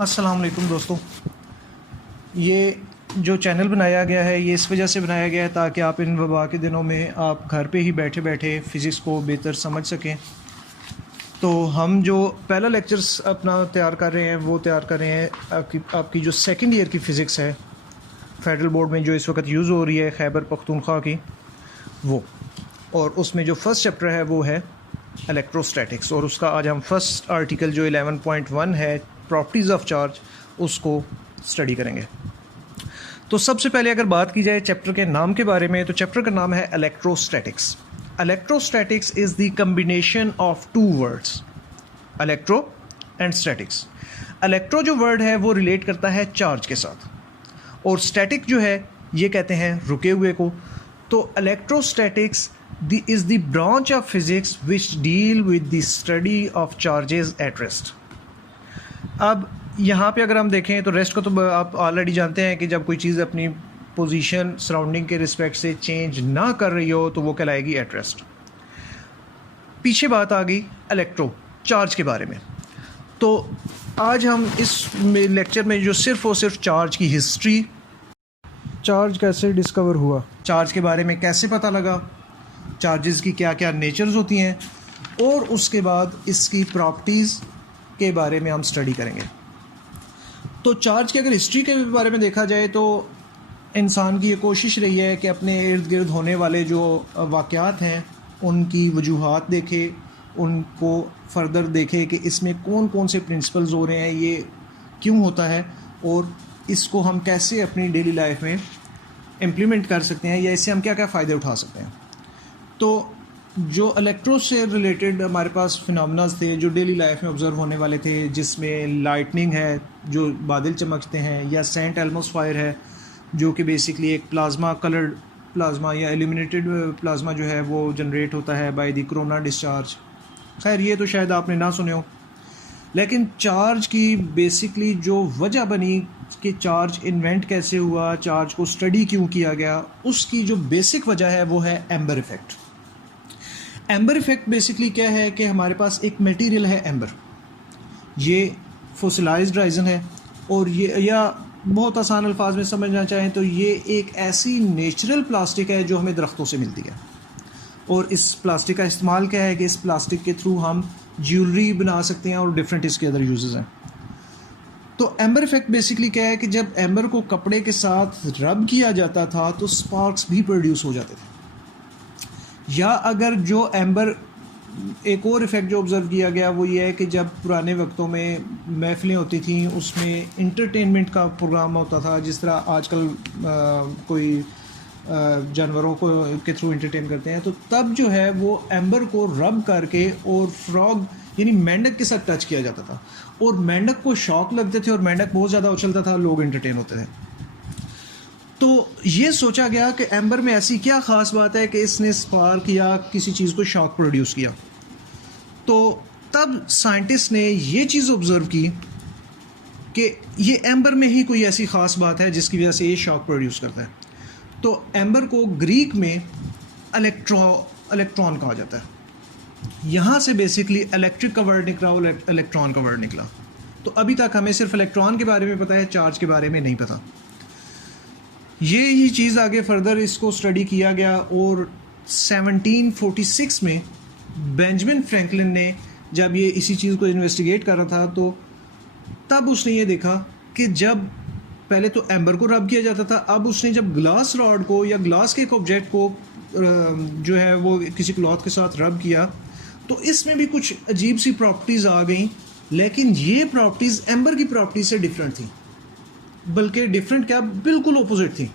अस्सलाम वालेकुम दोस्तों। ये जो चैनल बनाया गया है ये इस वजह से बनाया गया है ताकि आप इन वबा के दिनों में आप घर पे ही बैठे बैठे फ़िज़िक्स को बेहतर समझ सकें। तो हम जो पहला लेक्चर्स अपना तैयार कर रहे हैं वो तैयार कर रहे हैं आपकी जो सेकंड ईयर की फ़िज़िक्स है फेडरल बोर्ड में जो इस वक्त यूज़ हो रही है खैबर पख्तूनख्वा की, वो और उसमें जो फ़र्स्ट चैप्टर है वो है इलेक्ट्रोस्टैटिक्स और उसका आज हम फर्स्ट आर्टिकल जो 11.1 है प्रॉपर्टीज़ ऑफ चार्ज उसको स्टडी करेंगे। तो सबसे पहले अगर बात की जाए चैप्टर के नाम के बारे में तो चैप्टर का नाम है electrostatics. Electrostatics is the combination of two words, electro and statics. Electro जो वर्ड है वो रिलेट करता है चार्ज के साथ और स्टैटिक जो है ये कहते हैं रुके हुए को। तो electrostatics is the branch of physics which deal with the study of charges at rest। अब यहाँ पे अगर हम देखें तो रेस्ट को तो आप ऑलरेडी जानते हैं कि जब कोई चीज़ अपनी पोजीशन सराउंडिंग के रिस्पेक्ट से चेंज ना कर रही हो तो वो कहलाएगी एट रेस्ट। पीछे बात आ गई इलेक्ट्रो चार्ज के बारे में। तो आज हम इस लेक्चर में जो सिर्फ और सिर्फ चार्ज की हिस्ट्री, चार्ज कैसे डिस्कवर हुआ, चार्ज के बारे में कैसे पता लगा, चार्जेस की क्या क्या नेचर्स होती हैं और उसके बाद इसकी प्रॉपर्टीज़ के बारे में हम स्टडी करेंगे। तो चार्ज की अगर हिस्ट्री के बारे में देखा जाए तो इंसान की ये कोशिश रही है कि अपने इर्द गिर्द होने वाले जो वाक़यात हैं उनकी वजूहात देखे, उनको फर्दर देखे कि इसमें कौन कौन से प्रिंसिपल्स हो रहे हैं, ये क्यों होता है और इसको हम कैसे अपनी डेली लाइफ में इम्प्लीमेंट कर सकते हैं या इससे हम क्या क्या फ़ायदे उठा सकते हैं। तो जो इलेक्ट्रो से रिलेटेड हमारे पास फिनोमेनास थे जो डेली लाइफ में ऑब्ज़र्व होने वाले थे, जिसमें लाइटनिंग है जो बादल चमकते हैं, या सेंट एल्मोस फायर है जो कि बेसिकली एक प्लाज्मा कलर्ड प्लाज्मा या एल्यूमिनेटेड प्लाज्मा जो है वो जनरेट होता है बाय द कोरोना डिस्चार्ज। खैर ये तो शायद आपने ना सुने हो, लेकिन चार्ज की बेसिकली जो वजह बनी कि चार्ज इन्वेंट कैसे हुआ, चार्ज को स्टडी क्यों किया गया, उसकी जो बेसिक वजह है वो है amber effect. Amber effect basically क्या है कि हमारे पास एक मटेरियल है एम्बर, ये फोसिलाइज्ड राइजन है और ये, या बहुत आसान अल्फाज में समझना चाहें तो ये एक ऐसी नेचुरल प्लास्टिक है जो हमें दरख्तों से मिलती है। और इस प्लास्टिक का इस्तेमाल क्या है कि इस प्लास्टिक के थ्रू हम ज्वेलरी बना सकते हैं और डिफरेंट इसके अदर यूजेस हैं। तो एम्बर इफ़ेक्ट बेसिकली क्या है कि जब एम्बर को कपड़े के साथ रब किया जाता था तो स्पार्क्स भी प्रोड्यूस हो जाते थे। या अगर जो एम्बर, एक और इफ़ेक्ट जो ऑब्ज़र्व किया गया वो ये है कि जब पुराने वक्तों में महफ़िलें होती थी उसमें इंटरटेनमेंट का प्रोग्राम होता था, जिस तरह आजकल कोई जानवरों को के थ्रू इंटरटेन करते हैं, तो तब जो है वो एम्बर को रब करके और फ्रॉग यानी मेंढक के साथ टच किया जाता था और मेंढक को शॉक लगते थे और मेंढक बहुत ज़्यादा उछलता था, लोग इंटरटेन होते थे। तो ये सोचा गया कि एम्बर में ऐसी क्या ख़ास बात है कि इसने स्पार्क या किसी चीज़ को शॉक प्रोड्यूस किया। तो तब साइंटिस्ट ने ये चीज़ ऑब्ज़र्व की कि ये एम्बर में ही कोई ऐसी ख़ास बात है जिसकी वजह से ये शॉक प्रोड्यूस करता है। तो एम्बर को ग्रीक में इलेक्ट्रॉन कहा जाता है। यहाँ से बेसिकली इलेक्ट्रिक का वर्ड निकला और इलेक्ट्रॉन का वर्ड निकला। तो अभी तक हमें सिर्फ इलेक्ट्रॉन के बारे में पता है, चार्ज के बारे में नहीं पता। ये ही चीज़ आगे फर्दर इसको स्टडी किया गया और 1746 में बेंजामिन फ्रैंकलिन ने जब ये इसी चीज़ को इन्वेस्टिगेट कर रहा था तो तब उसने ये देखा कि जब पहले तो एम्बर को रब किया जाता था, अब उसने जब ग्लास रॉड को या ग्लास के एक ऑब्जेक्ट को जो है वो किसी क्लॉथ के साथ रब किया तो इसमें भी कुछ अजीब सी प्रॉपर्टीज़ आ गई, लेकिन ये प्रॉपर्टीज़ एम्बर की प्रॉपर्टीज से डिफरेंट थी, बल्कि डिफरेंट क्या बिल्कुल ऑपोजिट थी।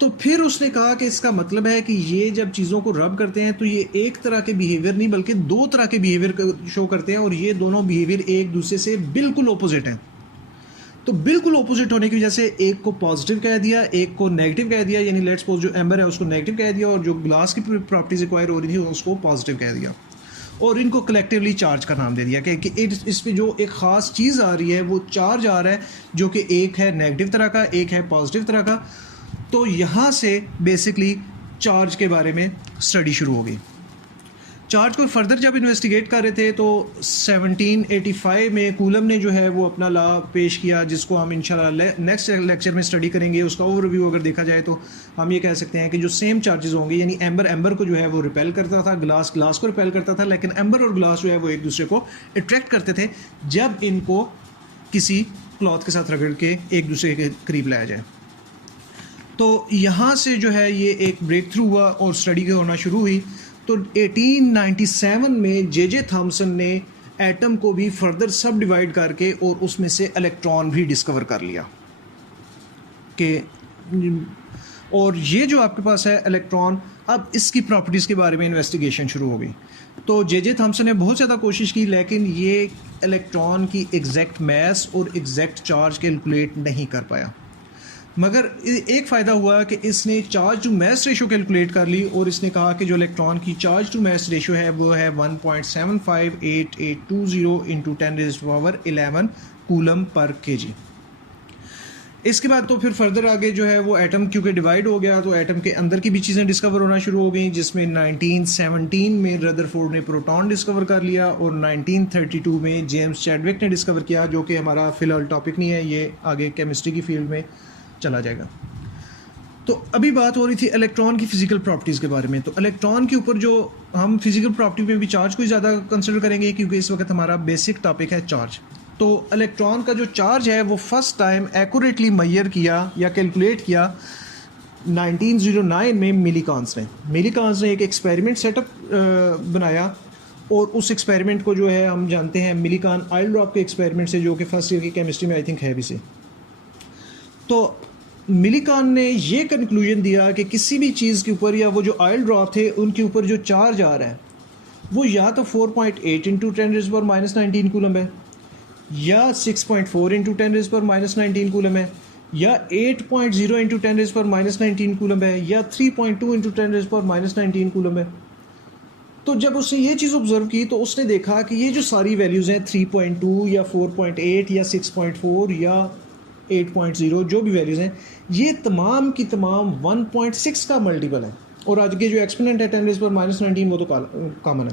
तो फिर उसने कहा कि इसका मतलब है कि ये जब चीज़ों को रब करते हैं तो ये एक तरह के बिहेवियर नहीं बल्कि दो तरह के बिहेवियर शो करते हैं और ये दोनों बिहेवियर एक दूसरे से बिल्कुल ऑपोजिट हैं। तो बिल्कुल ऑपोजिट होने की वजह से एक को पॉजिटिव कह दिया, एक को नेगेटिव कह दिया, यानी लेट्स सपोज जो एम्बर है उसको नेगेटिव कह दिया और जो ग्लास की प्रॉपर्टीज एक्वायर हो रही थी उसको पॉजिटिव कह दिया और इनको कलेक्टिवली चार्ज का नाम दे दिया कि इस पे जो एक ख़ास चीज़ आ रही है वो चार्ज आ रहा है जो कि एक है नेगेटिव तरह का, एक है पॉजिटिव तरह का। तो यहाँ से बेसिकली चार्ज के बारे में स्टडी शुरू हो गई। चार्ज को फर्दर जब इन्वेस्टिगेट कर रहे थे तो 1785 में कूलम ने जो है वो अपना लॉ पेश किया, जिसको हम इंशाल्लाह नेक्स्ट लेक्चर में स्टडी करेंगे। उसका ओवरव्यू अगर देखा जाए तो हम ये कह सकते हैं कि जो सेम चार्जेस होंगे, यानी एम्बर को जो है वो रिपेल करता था, ग्लास को रिपेल करता था, लेकिन एम्बर और ग्लास जो है वो एक दूसरे को अट्रैक्ट करते थे जब इनको किसी क्लॉथ के साथ रगड़ के एक दूसरे के करीब लाया जाए। तो यहाँ से जो है ये एक ब्रेक थ्रू हुआ और स्टडी होना शुरू हुई। तो 1897 में जे थॉमसन ने एटम को भी फर्दर सब डिवाइड करके और उसमें से इलेक्ट्रॉन भी डिस्कवर कर लिया कि, और ये जो आपके पास है इलेक्ट्रॉन, अब इसकी प्रॉपर्टीज़ के बारे में इन्वेस्टिगेशन शुरू हो गई। तो जे थॉमसन ने बहुत ज़्यादा कोशिश की, लेकिन ये इलेक्ट्रॉन की एग्जैक्ट मास और एग्जैक्ट चार्ज कैलकुलेट नहीं कर पाया। मगर एक फ़ायदा हुआ कि इसने charge to mass ratio calculate कर ली और इसने कहा कि जो इलेक्ट्रॉन की चार्ज टू मास रेशो है वो है 1.75820 इंटू 10⁻11 कूलम पर केजी। इसके बाद तो फिर फर्दर आगे जो है वो एटम क्योंकि डिवाइड हो गया तो एटम के अंदर की भी चीज़ें डिस्कवर होना शुरू हो गई, जिसमें 1917 में रदरफोर्ड ने प्रोटॉन डिस्कवर कर लिया और 1932 में जेम्स चैडविक ने डिस्कवर किया, जो कि हमारा फ़िलहाल टॉपिक नहीं है, ये आगे केमिस्ट्री की फील्ड में चला जाएगा। तो अभी बात हो रही थी इलेक्ट्रॉन की फ़िज़िकल प्रॉपर्टीज़ के बारे में। तो इलेक्ट्रॉन के ऊपर जो हम फिज़िकल प्रॉपर्टी में भी चार्ज को ज़्यादा कंसिडर करेंगे, क्योंकि इस वक्त हमारा बेसिक टॉपिक है चार्ज। तो इलेक्ट्रॉन का जो चार्ज है वो फर्स्ट टाइम एक्यूरेटली मेजर किया या कैलकुलेट किया 1909 में मिलीकान्स ने एक एक्सपेरिमेंट सेटअप बनाया और उस एक्सपेरिमेंट को जो है हम जानते हैं मिलीकान ऑयल ड्रॉप के एक्सपेरिमेंट से, जो कि फर्स्ट ईयर की केमिस्ट्री में आई थिंक है भी से। तो मिलीकान ने ये कंक्लूजन दिया कि किसी भी चीज़ के ऊपर या वो जो ऑयल ड्रॉप थे उनके ऊपर जो चार्ज आ रहा है वो या तो 4.8 इंटू 10⁻⁻19 कूलम है, या 6.4 इंटू 10⁻⁻19 कूलम है, या 8.0 इंटू 10⁻⁻19 कूलम है, या 3.2 इंटू 10⁻⁻19 कूलम है। तो जब उसने ये चीज़ ऑब्जर्व की तो उसने देखा कि ये जो सारी वैल्यूज़ हैं 3.2 या 4.8 या 6.4 या 8.0 जो भी वैल्यूज़ हैं, ये तमाम की तमाम 1.6 का मल्टीपल है, और आज के जो एक्सपोनेंट है 10⁻⁻19 वो तो कॉमन है।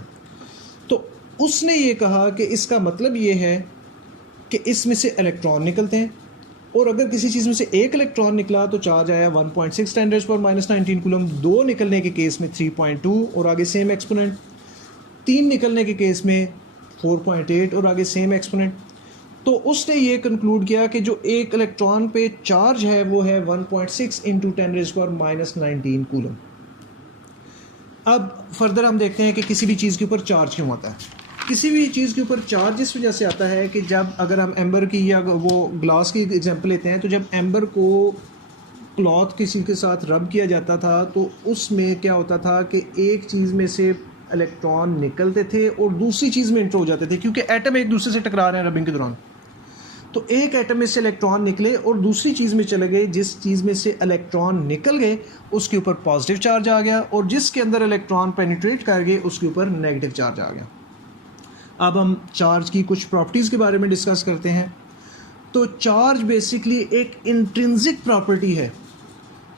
तो उसने ये कहा कि इसका मतलब ये है कि इसमें से इलेक्ट्रॉन निकलते हैं, और अगर किसी चीज़ में से एक इलेक्ट्रॉन निकला तो चार्ज आया 1.6 10⁻⁻19 कूलम, 2 निकलने के केस में 3.2 और आगे सेम एक्सपोनेंट, 3 निकलने के केस में 4.8 और आगे सेम एक्सपोनेंट। तो उसने ये कंक्लूड किया कि जो एक इलेक्ट्रॉन पे चार्ज है वो है 1.6 इंटू 10⁻⁻19 कूलम। अब फर्दर हम देखते हैं कि किसी भी चीज़ के ऊपर चार्ज क्यों आता है। किसी भी चीज़ के ऊपर चार्ज इस वजह से आता है कि जब अगर हम एम्बर की या वो ग्लास की एग्जांपल लेते हैं, तो जब एम्बर को क्लॉथ किसी के साथ रब किया जाता था तो उसमें क्या होता था कि एक चीज़ में से इलेक्ट्रॉन निकलते थे और दूसरी चीज़ में एंटर हो जाते थे, क्योंकि एटम एक दूसरे से टकरा रहे हैं रबिंग के दौरान। तो एक एटम में से इलेक्ट्रॉन निकले और दूसरी चीज़ में चले गए, जिस चीज़ में से इलेक्ट्रॉन निकल गए उसके ऊपर पॉजिटिव चार्ज आ गया, और जिसके अंदर इलेक्ट्रॉन पेनिट्रेट कर गए उसके ऊपर नेगेटिव चार्ज आ गया। अब हम चार्ज की कुछ प्रॉपर्टीज़ के बारे में डिस्कस करते हैं। तो चार्ज बेसिकली एक इंट्रिंसिक प्रॉपर्टी है,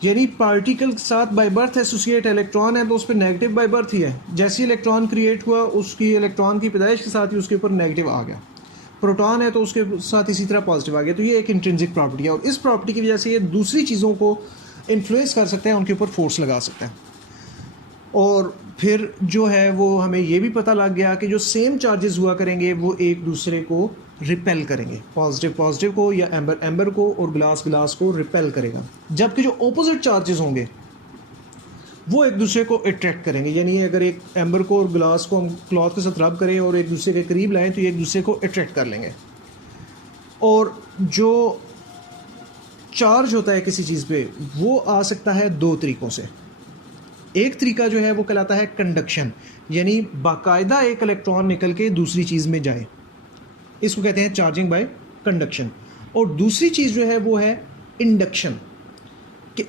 यानी पार्टिकल के साथ बाय बर्थ एसोसिएट इलेक्ट्रॉन है तो उस पर नेगेटिव बाय बर्थ ही है। जैसे इलेक्ट्रॉन क्रिएट हुआ उसकी इलेक्ट्रॉन की पैदाइश के साथ ही उसके ऊपर नेगेटिव आ गया। प्रोटॉन है तो उसके साथ इसी तरह पॉजिटिव आ गया। तो ये एक इंट्रिंसिक प्रॉपर्टी है, और इस प्रॉपर्टी की वजह से ये दूसरी चीज़ों को इन्फ्लुएंस कर सकते हैं, उनके ऊपर फोर्स लगा सकता है। और फिर जो है वो हमें ये भी पता लग गया कि जो सेम चार्जेस हुआ करेंगे वो एक दूसरे को रिपेल करेंगे, पॉजिटिव को या एम्बर को, और ग्लास को रिपेल करेगा। जबकि जो ऑपोजिट चार्जेस होंगे वो एक दूसरे को अट्रैक्ट करेंगे, यानी अगर एक एम्बर को और ग्लास को हम क्लॉथ के साथ रब करें और एक दूसरे के करीब लाएं तो ये एक दूसरे को अट्रैक्ट कर लेंगे। और जो चार्ज होता है किसी चीज़ पे वो आ सकता है 2 तरीक़ों से। एक तरीका जो है वो कहलाता है कंडक्शन, यानी बाकायदा एक इलेक्ट्रॉन निकल के दूसरी चीज़ में जाए, इसको कहते हैं चार्जिंग बाय कंडक्शन। और दूसरी चीज़ जो है वो है इंडक्शन। कि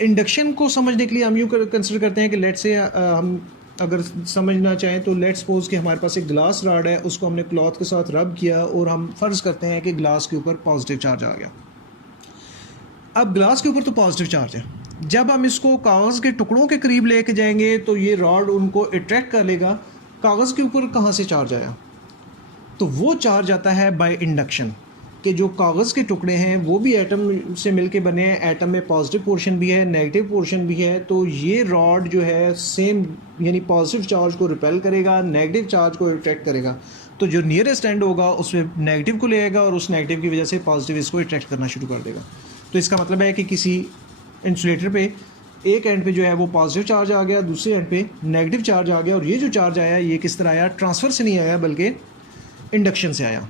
इंडक्शन को समझने के लिए हम यूँ कंसिडर करते हैं कि लेट्स से हम अगर समझना चाहें तो लेट्स सपोज कि हमारे पास एक ग्लास रॉड है, उसको हमने क्लॉथ के साथ रब किया और हम फ़र्ज़ करते हैं कि ग्लास के ऊपर पॉजिटिव चार्ज आ गया। अब ग्लास के ऊपर तो पॉजिटिव चार्ज है, जब हम इसको कागज़ के टुकड़ों के करीब लेके जाएंगे तो ये रॉड उनको अट्रैक्ट कर लेगा। कागज़ के ऊपर कहाँ से चार्ज आया? तो वो चार्ज आता है बाय इंडक्शन, कि जो कागज़ के टुकड़े हैं वो भी एटम से मिलके बने हैं, एटम में पॉजिटिव पोर्शन भी है, नेगेटिव पोर्शन भी है। तो ये रॉड जो है सेम यानी पॉजिटिव चार्ज को रिपेल करेगा, नेगेटिव चार्ज को अट्रैक्ट करेगा। तो जो नियरेस्ट एंड होगा उसमें नेगेटिव को ले आएगा और उस नेगेटिव की वजह से पॉजिटिव इसको अट्रैक्ट करना शुरू कर देगा। तो इसका मतलब है कि किसी इंसुलेटर पे एक एंड पे जो है वो पॉजिटिव चार्ज आ गया, दूसरे एंड पे नेगेटिव चार्ज आ गया, और ये जो चार्ज आया ये किस तरह आया? ट्रांसफ़र से नहीं आया बल्कि इंडक्शन से आया।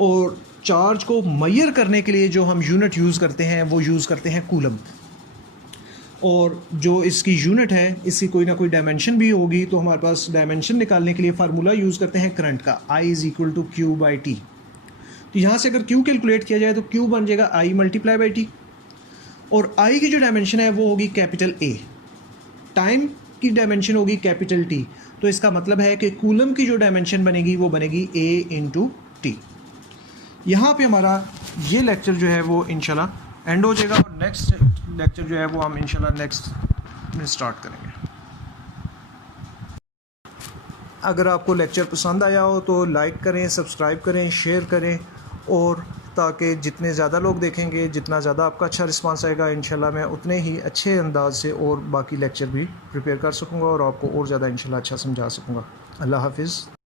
और चार्ज को मेजर करने के लिए जो हम यूनिट यूज़ करते हैं वो यूज़ करते हैं कूलम। और जो इसकी यूनिट है इसकी कोई ना कोई डायमेंशन भी होगी, तो हमारे पास डायमेंशन निकालने के लिए फार्मूला यूज़ करते हैं करंट का, I = Q/T। तो यहाँ से अगर Q कैलकुलेट किया जाए तो Q बन जाएगा I × T, और I की जो डायमेंशन है वो होगी कैपिटल A, टाइम की डायमेंशन होगी कैपिटल T। तो इसका मतलब है कि कूलम की जो डायमेंशन बनेगी वो बनेगी A × T। यहाँ पे हमारा ये लेक्चर जो है वो इंशाल्लाह एंड हो जाएगा, और नेक्स्ट लेक्चर जो है वो हम इंशाल्लाह नेक्स्ट में स्टार्ट करेंगे। अगर आपको लेक्चर पसंद आया हो तो लाइक करें, सब्सक्राइब करें, शेयर करें, और ताकि जितने ज़्यादा लोग देखेंगे, जितना ज़्यादा आपका अच्छा रिस्पांस आएगा, इंशाल्लाह मैं उतने ही अच्छे अंदाज से और बाकी लेक्चर भी प्रिपेयर कर सकूँगा और आपको और ज़्यादा इंशाल्लाह अच्छा समझा सकूँगा। अल्लाह हाफिज़।